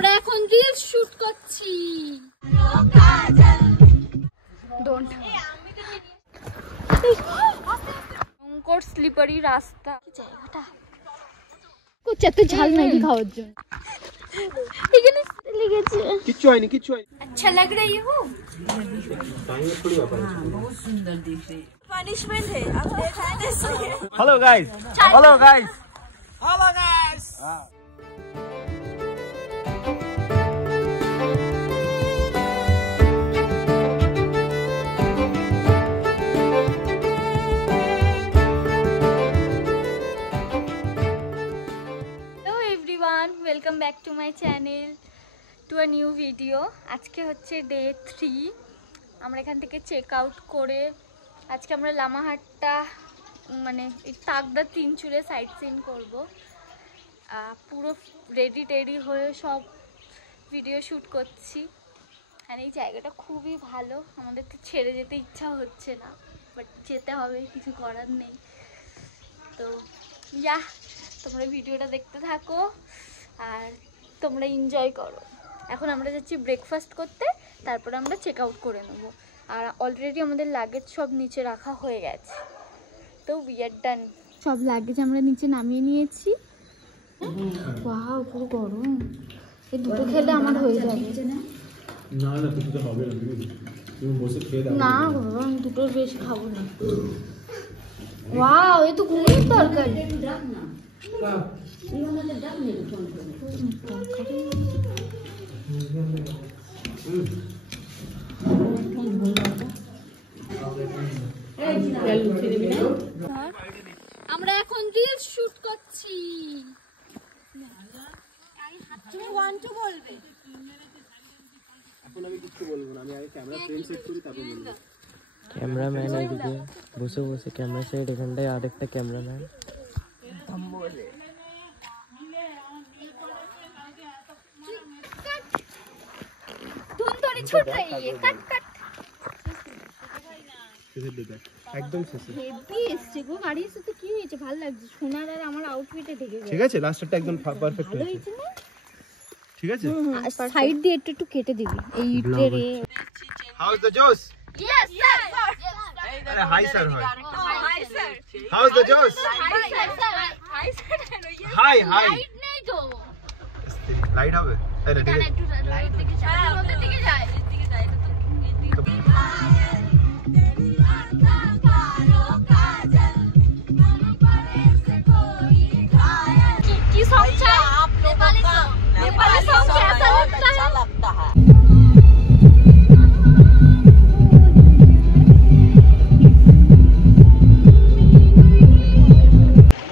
আমরা এখন reels shoot করছি। ডোন্ট অঙ্কর স্লিপারি রাস্তা। জায়গাটা কুছ এত ঝাল ম্যাগি খাওয়ার জন্য এখানে লেগেছে। কিচ্ছু হয়নি, কিচ্ছু হয়নি। अच्छा लग रही हो? बहुत सुंदर दिख रही। पनिशमेंट है आप देखा है इसलिए। Hello guys, hello guys, hello guys. Hello everyone, welcome back to my channel to a new video. আজকে হচ্ছে ডে 3। আমরা এখান থেকে চেক আউট করে আজকে আমরা লামাহাট্টা মানে এই তাকদা তিনচুরে সাইট সিন করবো। পুরো রেডি টেডি হয়ে সব ভিডিও শ্যুট করছি। আর এই জায়গাটা খুবই ভালো, আমাদের তো ছেড়ে যেতে ইচ্ছা হচ্ছে না, বাট যেতে হবে, কিছু করার নেই। তো ইয়া, তোমরা ভিডিওটা দেখতে থাকো আর তোমরা এনজয় করো। এখন আমরা যাচ্ছি ব্রেকফাস্ট করতে, তারপরে আমরা চেক আউট করে নেব। আর অলরেডি আমাদের লাগেজ সব নিচে রাখা হয়ে গেছে, তো উই আর ডান। সব লাগেজ আমরা নিচে নামিয়ে নিয়েছি। ওয়াও, পুরো গরম। এই দুটো খেলে আমার হয়ে যাবে। না না, কিছু তো হবে না, তুমি বসে খেয়ে দাও। না বাবা, আমি দুটোর বেশি খাবো না। ওয়াও, এ তো ঘুমের তরকারি। আমরা এখন রিলস শুট করছি। তুমি ওয়ান টু বলবে। এখন আমি কিছু বলবো না, আমি আগে ক্যামেরা ফ্রেম সেট করি তারপর বলবো। ক্যামেরাম্যান এদিকে বসে বসে ক্যামেরা সাইড, এখানটায় আরেকটা ক্যামেরাম্যান। ধুনতরি ছুট रही है, कट कट। শেষের দিকে একদম শেষে। হেভি এসছে গো, গাড়ি এসে কি হয়েছে, ভালো লাগছে। সোনার আর আমার আউটফিটে ঢেকে গেছে। ঠিক আছে, লাস্টটা একদম পারফেক্ট ভালো হয়েছে। হয়েছে না? ঠিক আছে, সাইড দিয়ে একটু একটু কেটে দিবি এই ইটের। হাউ ইজ দ্য জোস? Yes yes. আরে hi sir, hi hi sir. How is the জোস? Hi sir, hi sir. Hi hi light নেই তো, লাইট হবে। আরে ঠিক এখানে আছে, একটু লাইট দিকে যায়, ওদের দিকে যায়। की सॉन्ग है? आप नेपाली सॉन्ग। नेपाली सॉन्ग कैसा लगता है? लगता है।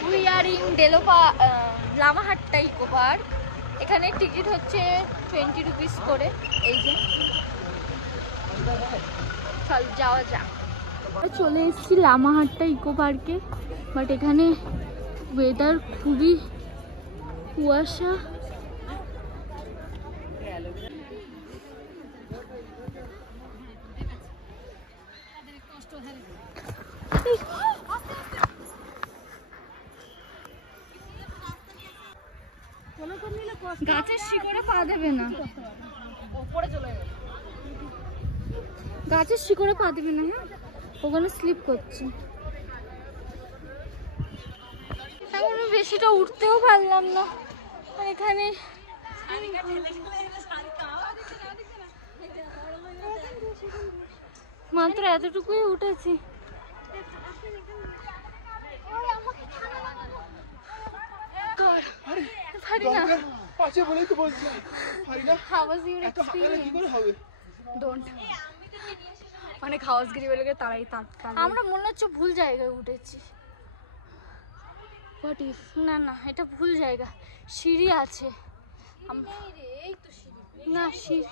We are in Lamahatta eco park. এখানে টিকিট হচ্ছে 20 রুপিস করে। এই যে চল যাওয়া যাক। আমরা চলে এসেছি লামাহাট্টা ইকো পার্কে, বাট এখানে ওয়েদার খুবই কুয়াশা। গাছের শিকড়ে পা দেবে না, গাছের শিকড়ে পা দেবে না। হ্যাঁ, ওখানে স্লিপ করছে। এখন বেশিটা উঠতেও পারলাম না এখানে। মাত্র এতটুকুই উঠেছি। পাশে বলেই তো বলছি, পারি না। How was your এত হাঁকালে কি করে হবে? Don't. অনেক হাউসগিরি বলে তারাই আমরা মনে হচ্ছে ভুল জায়গায় উঠেছি। What if? না না, এটা ভুল জায়গা। সিঁড়ি আছে। না সিঁড়ি।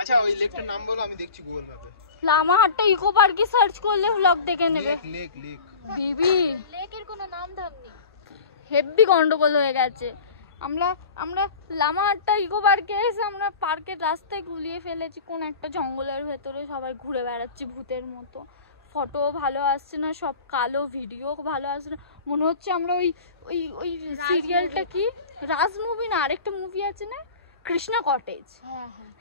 আচ্ছা, ওই লেকটার নাম বলো, আমি দেখছি গুগল ম্যাপে। লামাহাট্টা ইকো পার্কে সার্চ করলে ব্লগ দেখে নেবে। লেক লেক বিবি, লেকের কোনো নাম ধাম নেই। হেভি গন্ডগোল হয়ে গেছে। আমরা লামাহাট্টা ইকো পার্কে এসে আমরা পার্কের রাস্তায় গুলিয়ে ফেলেছি কোন একটা জঙ্গলের ভেতরে। সবাই ঘুরে বেড়াচ্ছি ভূতের মতো। ফটো ভালো আসছে না, সব কালো, ভিডিও ভালো আসছে না। মনে হচ্ছে আমরা ওই ওই ওই সিরিয়ালটা কি রাজ মুভি না, আরেকটা মুভি আছে না, কৃষ্ণা কটেজ,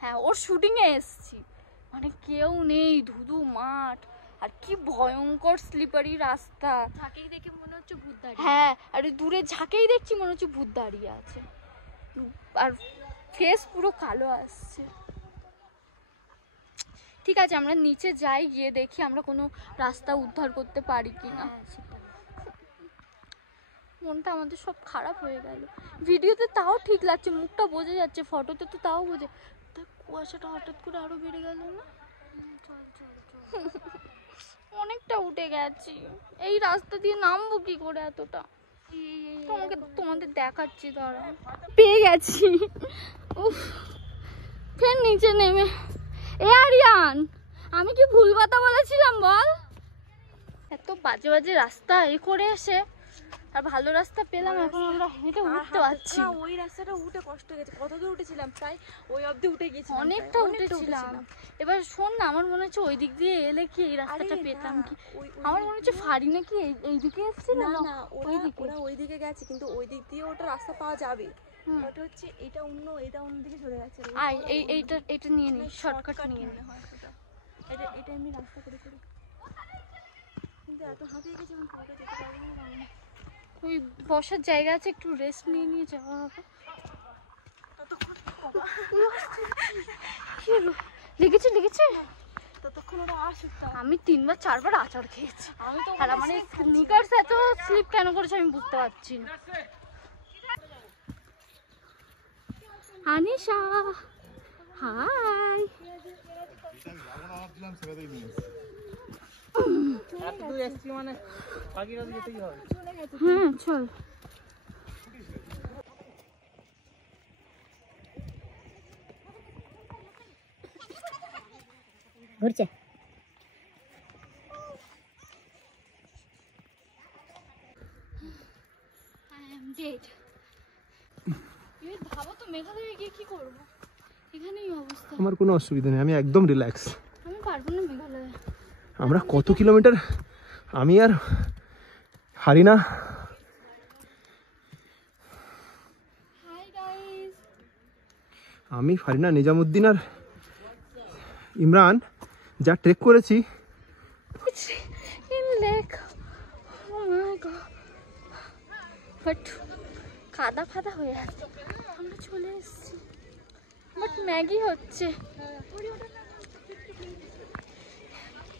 হ্যাঁ ওর শুটিংয়ে এসছি। মানে কেউ নেই, ধুধু মাঠ, আর কি ভয়ঙ্কর স্লিপারি রাস্তা। ঝাঁকেই দেখে মনে হচ্ছে ভূত দাঁড়িয়ে। হ্যাঁ, আর দূরে ঝাঁকেই দেখছি মনে হচ্ছে ভূত দাঁড়িয়ে আছে, আর ফেস পুরো কালো আসছে। ঠিক আছে, আমরা নিচে যাই, গিয়ে দেখি আমরা কোনো রাস্তা উদ্ধার করতে পারি কিনা। মনটা আমাদের সব খারাপ হয়ে গেল। ভিডিওতে তাও ঠিক লাগছে, মুখটা বোঝা যাচ্ছে, ফটোতে তো তাও বোঝে। কুয়াশাটা হঠাৎ করে আরো বেড়ে গেল না? অনেকটা উঠে গেছি, এই রাস্তা দিয়ে নামবো কি করে এতটা? তোমাদের দেখাচ্ছি, ধরো পেয়ে গেছি। উফ, ফের নিচে নেমে। এ আরিয়ান, আমি কি ভুল কথা বলেছিলাম বল? এত বাজে বাজে রাস্তা এ করে এসে আর ভালো রাস্তা পেলাম, এখন আমরা হেঁটে উঠতে পারছি। ওই রাস্তাটা উঠে কষ্ট গেছে। কত দূর উঠেছিলাম? প্রায় ওই অবধি উঠে গেছি, অনেকটা উঠেছিলাম। এবার শোন না, আমার মনে হচ্ছে ওই দিক দিয়ে এলে কি এই রাস্তাটা পেতাম কি? আমার মনে হচ্ছে ফারি নাকি এইদিকে এসেছিল না, ওরা ওইদিকে গেছে, কিন্তু ওই দিক দিয়ে ওটা রাস্তা পাওয়া যাবে। ওটা হচ্ছে এটা অন্যদিকে চলে যাচ্ছে। আয় এইটা নিয়ে নিই, শর্টকাট নিয়ে নিই। এটা এমনি রাস্তা করে করি, কিন্তু এত হাঁপিয়ে গেছি আমি পুরোটা যেতে পারবো না। ওই বসার জায়গা আছে, একটু রেস্ট নিয়ে নিয়ে যাওয়া হবে। লেগেছে ততক্ষণ ওরা আসুক। আমি 3 বার 4 বার আচার খেয়েছি, আর আমার স্নিকার্স এত স্লিপ কেন করেছে আমি বুঝতে পারছি না। আনিশা, হাই। হ্যাঁ চল। ঘুরছে। ভাবো তো মেঘালয়ে গিয়ে কি করবো, এখানেই অবস্থা। আমার কোনো অসুবিধা নেই, আমি একদম রিল্যাক্স। আমি পারবো না মেঘালয়ে। আমরা কত কিলোমিটার, আমি আর হারিনা। হাই গাইস, আমি ফারিনা, নিজামুদ্দিন আর ইমরান যা ট্রেক করেছি। বাট কাদা ফাদা হয়ে আছে। আমরা চলে এসেছি, বাট ম্যাগি হচ্ছে।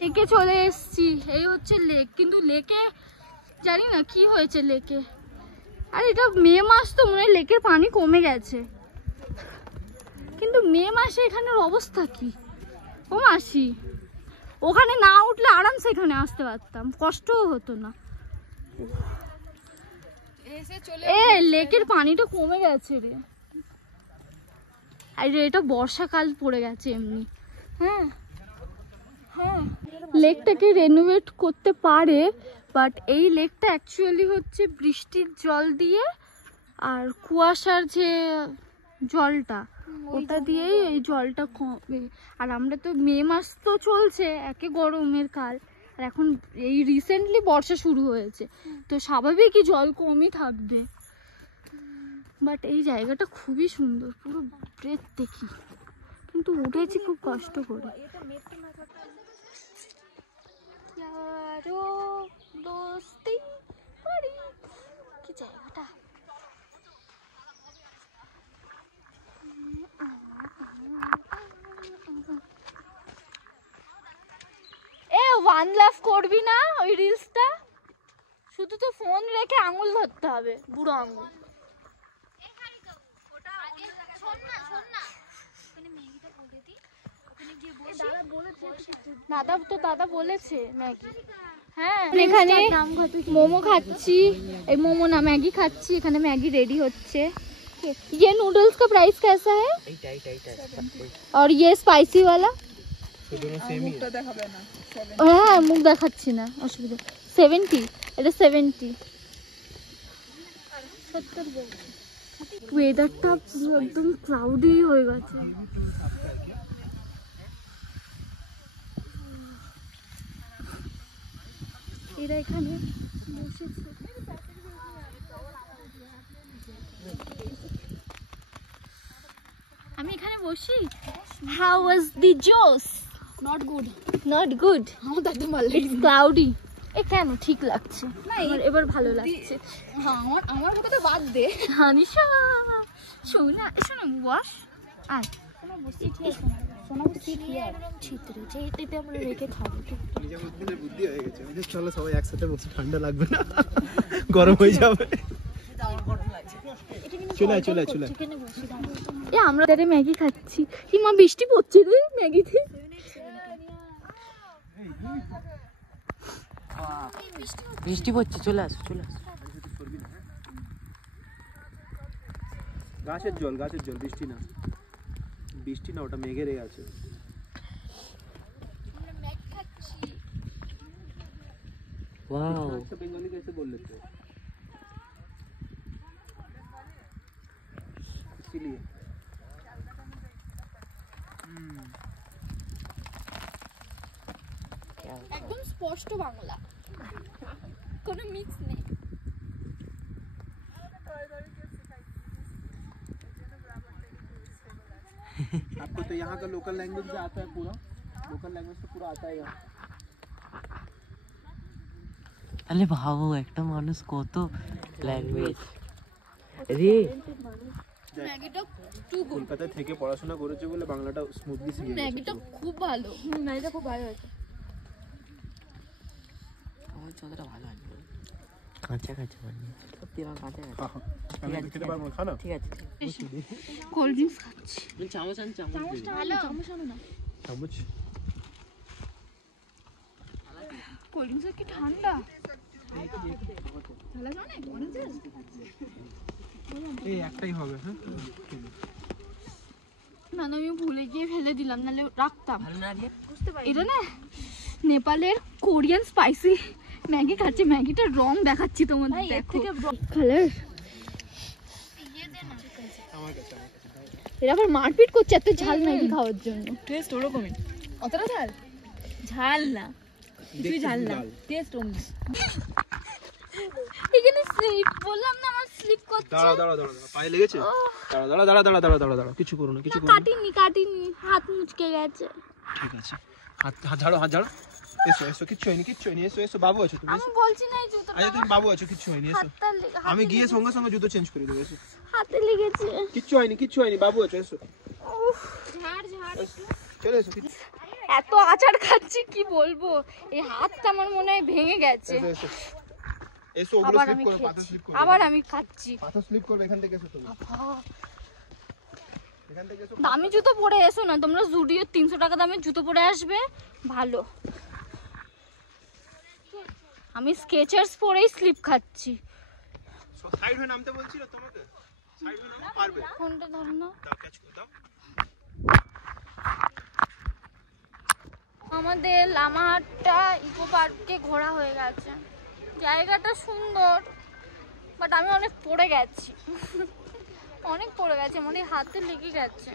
লেকে চলে এসেছি, এই হচ্ছে লেক, কিন্তু লেকে জানি না কি হয়েছে লেকে। আর এটা মে মাস তো মনে হয় লেকের পানি কমে গেছে, কিন্তু মে মাসে এখানের অবস্থা কি? ও মাসি, ওখানে না উঠলে আরামসে এখানে আসতে পারতাম, কষ্টও হতো না। এ লেকের পানিটা কমে গেছে রে, আর এটা বর্ষাকাল পড়ে গেছে এমনি। হ্যাঁ হ্যাঁ, লেকটাকে রেনোভেট করতে পারে, বাট এই লেকটা অ্যাকচুয়ালি হচ্ছে বৃষ্টির জল দিয়ে আর কুয়াশার যে জলটা, ওটা দিয়েই এই জলটা কমে। আর আমরা তো মে মাস তো চলছে, একে গরমের কাল, আর এখন এই রিসেন্টলি বর্ষা শুরু হয়েছে, তো স্বাভাবিকই জল কমই থাকবে। বাট এই জায়গাটা খুবই সুন্দর, পুরো ব্রেথ দেখি, কিন্তু উঠেছি খুব কষ্ট করে। দোস্তি করি, কি জায়গাটা। এ ওয়ান লাভ করবি না ওই রিলসটা, শুধু তো ফোন রেখে আঙুল ধরতে হবে, বুড়ো আঙুল। দাদা বলেছে ম্যাগি। হ্যাঁ, এখানে মোমো খাচ্ছি, এই মোমো না ম্যাগি খাচ্ছি, এখানে ম্যাগি রেডি হচ্ছে। ये नूडल्स का प्राइस कैसा है? और ये स्पाइसी वाला? হ্যাঁ মুখ দেখাচ্ছি না, অসুবিধা। 70, এটা 70। ওয়েদারটা পুরো একদম ক্লাউডি হয়ে গেছে। এরা এখানে বসেছে। বসি? How was the juice? Not good. Not good. আমার তো একদম ভালো It's cloudy. কেন ঠিক লাগছে? আমার এবার ভালো লাগছে। হ্যাঁ আমার কথা তো বাদ দে। হানিশা শোনা শোনা বস আয় সোনা বসি ঠিক আছে সোনা বসি ঠিক একদম ছিত্রে যেতে আমরা রেখে খাবো নিজের মধ্যে বুদ্ধি হয়ে গেছে ওই যে চলো সবাই একসাথে বসে ঠান্ডা লাগবে না গরম হয়ে যাবে চলে আয়, চলে আয়, চলে আয়। এ আমরা তারে ম্যাগি খাচ্ছি কি মা বৃষ্টি পড়ছে রে ম্যাগিতে বৃষ্টি পড়ছে, চলে আসো চলে আসো। গাছের জল বৃষ্টি না, বৃষ্টি না, ওটা মেঘের এ আছে। वाओ बेंगली कैसे बोल लेते हो इसीलिए একদম স্পষ্ট বাংলা কোনো মিক্স নেই आपको तो यहाँ का लोकल लैंग्वेज भी आता है, पूरा लोकल लैंग्वेज तो पूरा आता है यहाँ। আরে ভাবো একটা মানুষ কত ল্যাঙ্গুয়েজ রে। ম্যাগিটা টু গুড কলকাতায় থেকে পড়াশোনা করেছে বলে বাংলাটা স্মুথলি শিখে গেছে। ম্যাগিটা খুব ভালো ম্যাগিটা খুব ভালো হয়েছে। আমার যতটা ভালো হয় কাঁচা কাঁচা বানিয়ে সত্যি আমার কাঁচা কাঁচা। আমি খেতে পারবো না, খানা। ঠিক আছে কোল্ড ড্রিঙ্কস খাচ্ছি চামচ আন চামচ ভালো চামচ আনো না। চামচ কোল্ড ড্রিঙ্কস কি ঠান্ডা? ঠান্ডা অনেক অনেক এই একটাই হবে। হ্যাঁ না না আমি ভুলে গিয়ে ফেলে দিলাম নাহলে রাখতাম ভালো না রে। এটা না নেপালের কোরিয়ান স্পাইসি ম্যাগি খাচ্ছি ম্যাগিটার রং দেখাচ্ছি তোমাদের দেখো কালার এরা আবার মারপিট করছে এত ঝাল ম্যাগি খাওয়ার জন্য টেস্ট ওরকমই। অতটা ঝাল? ঝাল না কিছুই ঝাল না, টেস্ট অমনি। এখানে স্লিপ বললাম না আমার স্লিপ করছে দাঁড়াও দাঁড়াও দাঁড়াও দাঁড়াও, পায়ে লেগেছে? দাঁড়াও দাঁড়াও দাঁড়াও দাঁড়াও দাঁড়াও দাঁড়াও দাঁড়াও, কিছু করো না, কিছু না করো না। কাটিনি হাত মুচকে গেছে ঠিক আছে, হাত হাত ঝাড়ো, হাত ঝাড়ো। এসো এসো, কিচ্ছু হয়নি, কিচ্ছু হয়নি। এসো এসো, বাবু আছো তুমি, আমি এসো। বলছি না এই জুতোটা আচ্ছা তুমি বাবু আছো, কিচ্ছু হয়নি, এসো। আমি গিয়ে সঙ্গে সঙ্গে জুতো চেঞ্জ করে দেবো, এসো। হাতে লেগেছে কিচ্ছু হয়নি, কিচ্ছু হয়নি, বাবু আছো, এসো। ঝাড় চলে এসো, কিচ্ছু। এত আচার খাচ্ছি কি বলবো এই হাতটা আমার মনে হয় ভেঙে গেছে এসো এসো এসো, ওগুলো আবার স্লিপ আমি করো, পাথর খেয়েছি স্লিপ করো, আবার আমি খাচ্ছি পাথর স্লিপ করো, এখান থেকে এসো তুমি, এখান থেকে এসো। দামি জুতো পরে এসো না তোমরা জুডিও 300 টাকা দামের জুতো পরে আসবে ভালো আমি স্কেচার্স পরেই স্লিপ খাচ্ছি সাইড হয়ে নামতে বলছিল তোমাকে, সাইড হয়ে নামতে পারবে? ফোনটা ধরো না দাও, ক্যাচ করে দাও। আমাদের লামাহাটটা ইকো পার্কে ঘোরা হয়ে গেছে জায়গাটা সুন্দর বাট আমি অনেক পড়ে গেছি অনেক পড়ে গেছে মানে হাতে লেগে গেছে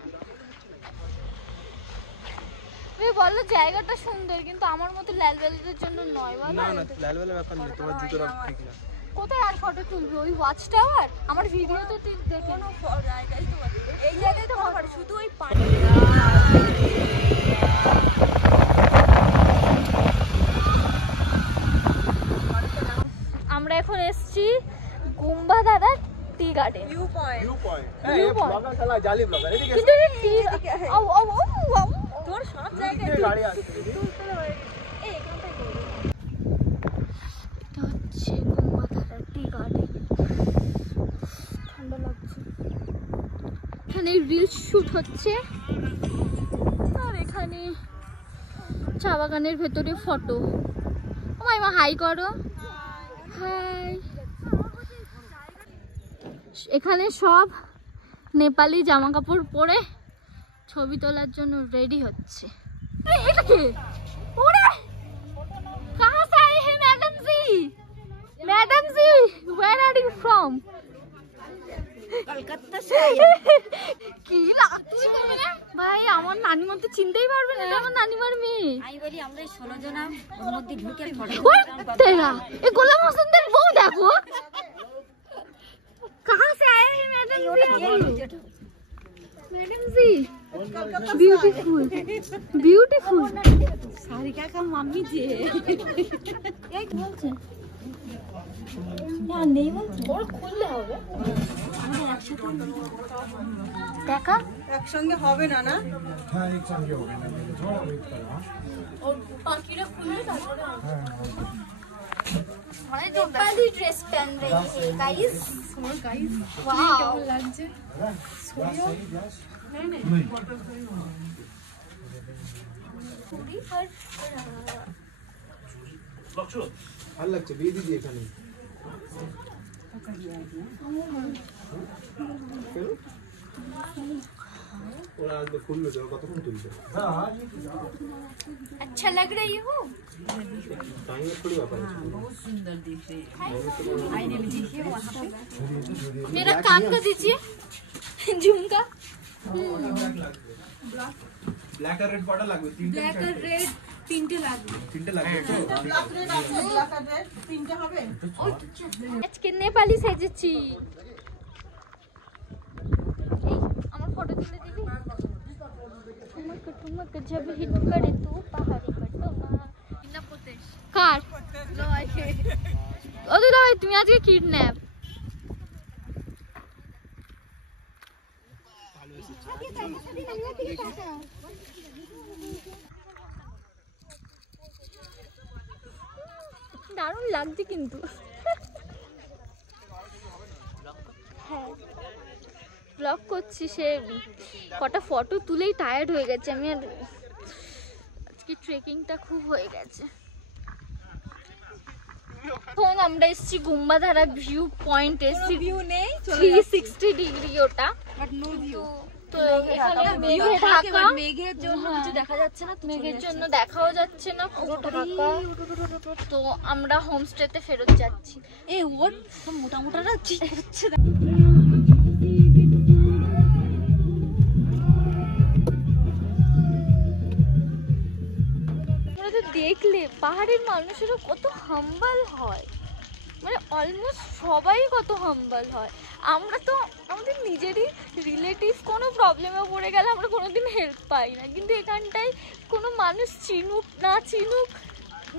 তুমি বললো জায়গাটা সুন্দর কিন্তু আমার মতো ল্যালবেলিদের জন্য নয় বলো না না, লালবেলা ব্যাপার নেই, তোমার জুতোটা ঠিক না। কোথায় আর ফটো তুলবো ওই ওয়াচ টাওয়ার আমার ভিডিও তো তুই দেখে এই জায়গায় তো খাবার শুধু ওই পানি। আমরা এখন এসেছি গুম্বা দাদা tea garden view point. View point. View এই point। ব্লগার শালা জালি ব্লগার, এদিকে এসো। কিন্তু এই টি আউ আউ আউ তোর সব জায়গায় এদিকে গাড়ি আসছে। এই এখানটায় করবো। এটা হচ্ছে গুম্বা দাদা টি গার্ডেন ঠান্ডা লাগছে এখানে রিলস শুট হচ্ছে আর এখানে চা বাগানের ভেতরে ফটো ও মাইমা হাই করো হাই এখানে সব নেপালি জামা কাপড় পরে ছবি তোলার জন্য রেডি হচ্ছে এটা কি ওরে कहां से आए हैं madam ji where are you from Kolkata কি লাগছে ভাই আমার নানিমা তো চিনতেই পারবে না এটা আমার নানিমার মেয়ে আমি বলি আমরা 16 জন ওর মধ্যে ঢুকে ওই তেরা এই গোলাম হোসেনদের বউ দেখো कहां से आए हैं मैडम जी मैडम जी ब्यूटीफुल ब्यूटीफुल सारिका का मम्मी जी क्या बोलছে না নেই বলছে ওর খুললে হবে দেখা একসঙ্গে হবে না না और बाकी खुले नेपाली ड्रेस पहन रही है गाइस वाओ লাগছে ভালো লাগছে বিয়ে দিদি এখানে ওরা আসবে খুলবে তো কতক্ষণ তুলবে अच्छा लग रही हूँ টাইমের थोड़ी ব্যাপার আছে मेरा काम कर दीजिए झुमका ব্ল্যাক আর রেড কটা লাগবে তিনটে ব্ল্যাক আর রেড তিনটে লাগবে তিনটে লাগবে তো তিনটে হবে আজকে নেপালি সেজেছি এই আমার ফটো তুলে দিবি ঠুমক ঠুমক जब हिट करे तू पहाड़ी पटोला বিনা প্রদেশ কার ওদের দাও তুমি আজকে কিডন্যাপ দারুণ লাগছে কিন্তু হ্যাঁ ব্লগ করছি সে কটা ফটো তুলেই টায়ার্ড হয়ে গেছে আমি আর আজকে ট্রেকিংটা খুব হয়ে গেছে এখন আমরা এসেছি গুম্বাধারা ভিউ পয়েন্ট এসেছি ভিউ নেই 360 ডিগ্রি ওটা বাট নো ভিউ তো এখানে মেঘে ঢাকা মেঘের জন্য কিছু দেখা যাচ্ছে না মেঘের জন্য দেখাও যাচ্ছে না পুরো ঢাকা তো আমরা হোমস্টেতে ফেরত যাচ্ছি এ ওর মোটা মোটাটা কি করছে আমরা তো দেখলে পাহাড়ের মানুষেরা কত হাম্বল হয় মানে অলমোস্ট সবাই কত হাম্বল হয় আমরা তো আমাদের নিজেরই রিলেটিভ কোনো প্রবলেমে পড়ে গেলে আমরা কোনোদিন হেল্প পাই না কিন্তু এখানটায় কোনো মানুষ চিনুক না চিনুক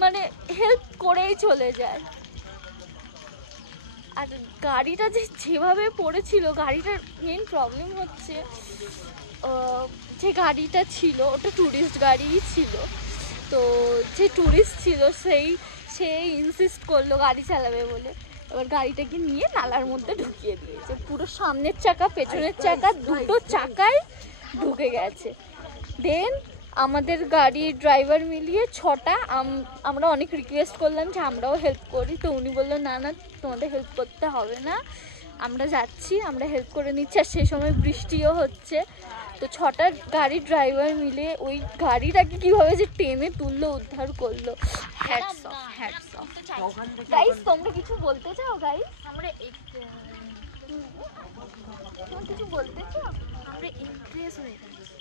মানে হেল্প করেই চলে যায় আর গাড়িটা যেভাবে পড়েছিল গাড়িটার মেন প্রবলেম হচ্ছে যে গাড়িটা ছিল ওটা ট্যুরিস্ট গাড়িই ছিল তো যে ট্যুরিস্ট ছিল সে ইনসিস্ট করলো গাড়ি চালাবে বলে এবার গাড়িটাকে নিয়ে নালার মধ্যে ঢুকিয়ে দিয়েছে পুরো সামনের চাকা পেছনের চাকা দুটো চাকায় ঢুকে গেছে দেন আমাদের গাড়ির ড্রাইভার মিলিয়ে 6টা আমরা অনেক রিকোয়েস্ট করলাম যে আমরাও হেল্প করি তো উনি বললো না না তোমাদের হেল্প করতে হবে না আমরা যাচ্ছি আমরা হেল্প করে নিচ্ছি আর সেই সময় বৃষ্টিও হচ্ছে তো 6টা গাড়ির ড্রাইভার মিলে ওই গাড়িটাকে কীভাবে যে টেনে তুললো উদ্ধার করলো হ্যাটস অফ গাইস তোমরা কিছু বলতে চাও গাইস আমরা কিছু বলতে চাও আমরা ইমপ্রেস হয়ে গেছি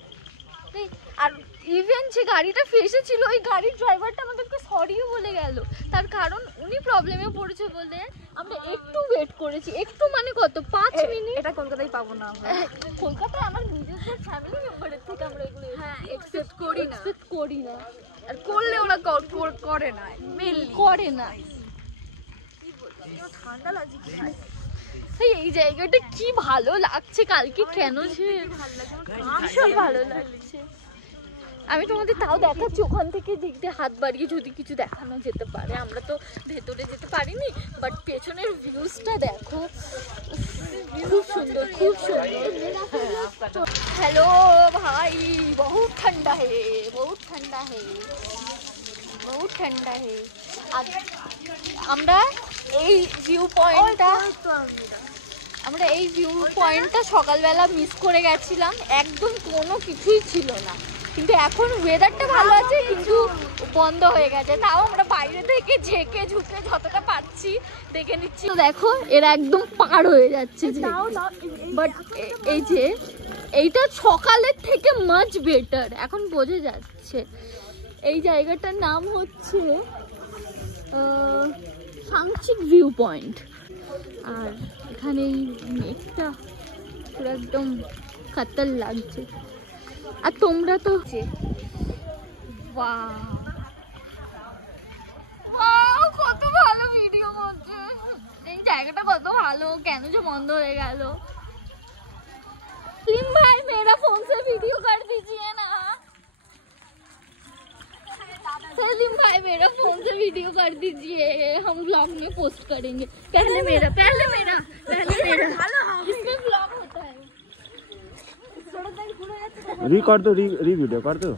আর ইভেন যে গাড়িটা ফেসেছিল ওই গাড়ির ড্রাইভারটা আমাদেরকে সরিও বলে গেল তার কারণ উনি প্রবলেমে পড়েছে বলে আমরা একটু ওয়েট করেছি একটু মানে কত 5 মিনিট এটা কলকাতায় পাবো না আমরা কলকাতায় আমার নিজেদের ফ্যামিলি মেম্বারের থেকে আমরা এগুলো এক্সেপ্ট করি না আর করলে ওরা করে না মেনলি করে না ঠান্ডা লাগছে কি এই জায়গাটা কি ভালো লাগছে কালকে কেন যে ভীষণ ভালো লাগছে আমি তোমাদের তাও দেখাচ্ছি ওখান থেকে দেখতে হাত বাড়িয়ে যদি কিছু দেখানো যেতে পারে আমরা তো ভেতরে যেতে পারিনি বাট পেছনের ভিউজটা দেখো খুব সুন্দর हेलो भाई बहुत ठंडा है আমরা এই ভিউ পয়েন্টটা সকালবেলা মিস করে গেছিলাম একদম কোনো কিছুই ছিল না কিন্তু এখন ওয়েদারটা ভালো আছে কিন্তু বন্ধ হয়ে গেছে তাও আমরা বাইরে থেকে ঝেঁকে ঝুঁকে যতটা পাচ্ছি দেখে নিচ্ছি তো দেখো এরা একদম পার হয়ে যাচ্ছে বাট এই যে এইটা সকালের থেকে মাচ বেটার এখন বোঝা যাচ্ছে এই জায়গাটার নাম হচ্ছে সাংচিক ভিউ পয়েন্ট আর এখানে এই মেঘটা পুরো একদম কাতাল লাগছে। আর তোমরা তো কত ভালো ভিডিও করছে, এই জায়গাটা কত ভালো, কেন যে বন্ধ হয়ে গেল। सलीम भाई मेरा फोन से वीडियो कर दीजिए ना। सलीम भाई मेरा फोन से वीडियो कर दीजिए, हम ब्लॉग में पोस्ट करेंगे। पहले मेरा इसमें ब्लॉग होता है। री कर दो, री वीडियो कर दो।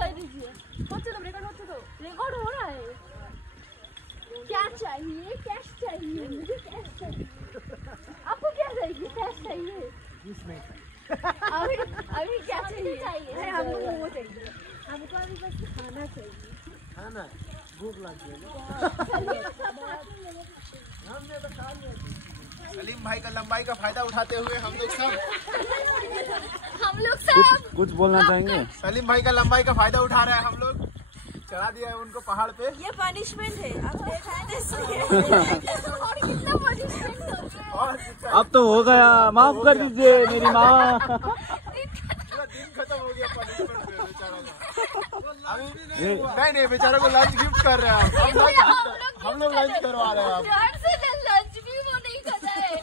कर दीजिए। रिकॉर्ड हो रहा है। क्या चाहिए? कैश चाहिए, मुझे कैश चाहिए। आपको क्या चाहिए? कैश चाहिए। अभी क्या चाहिए? हमको वो चाहिए, हमको अभी बस खाना चाहिए। खाना भूख लग गई। सलीम भाई का लंबाई का फायदा उठाते हुए हम लोग सब कुछ बोलना चाहेंगे? सलीम भाई का लंबाई का फायदा उठा रहे हैं हम लोग। चढ़ा दिया है उनको पहाड़ पे। ये पनिशमेंट है, अब देखा है ना इसलिए। और कितना punishment हो गया। और अब तो हो गया, माफ कर दीजिए मेरी माँ। पूरा दिन खत्म हो गया punishment में बेचारा का। अभी नहीं बेचारा को लंच गिफ्ट कर रहे हैं हम लोग लंच करवा रहे हैं आप। प्यार से लंच भी वो नहीं खाता है,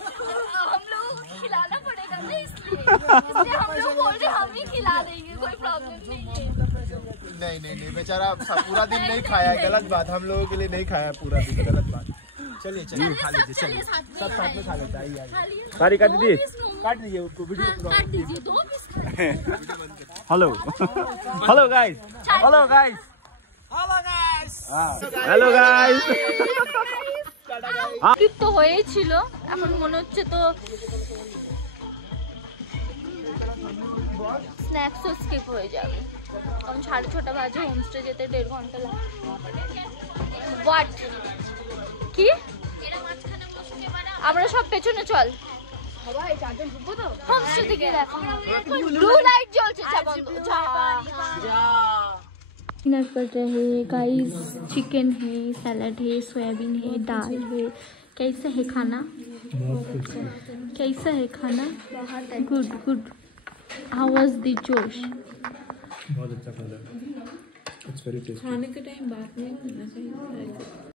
हम लोग को खिलाना पड़ेगा ना, इसलिए हम लोग बोल रहे हम ही खिला देंगे, कोई प्रॉब्लम नहीं है। नहीं बेचारा पूरा दिन नहीं खाया है, गलत बात। हम लोगों के लिए नहीं खाया है पूरा दिन, गलत बात। चलिए खा लीजिए, चलिए सब साथ में खा लेते हैं। सारी काट दीजिए, काट दीजिए उसको, वीडियो काट दीजिए, 2 piece hello hello guys, hello guys, hello guys. Skip তো হয়েছিল, এখন মনে হচ্ছে তো স্ন্যাক্সও স্কিপ হয়ে যাবে, কারণ 6:30 বাজে, হোমস্টে যেতে 1.5 ঘন্টা লাগে। হোয়াট কি আমরা সব পেছনে চল, হোমস্টে থেকে দেখো ব্লু লাইট জ্বলছে। डिनर कर रहे हैं गाइस, चिकन है, सैलड है, सोयाबीन है, दाल है। कैसा है खाना? कैसा है खाना? Good good. How was the जोश? बहुत अच्छा खाना, इट्स वेरी टेस्टी। खाने के टाइम बात नहीं करना चाहिए।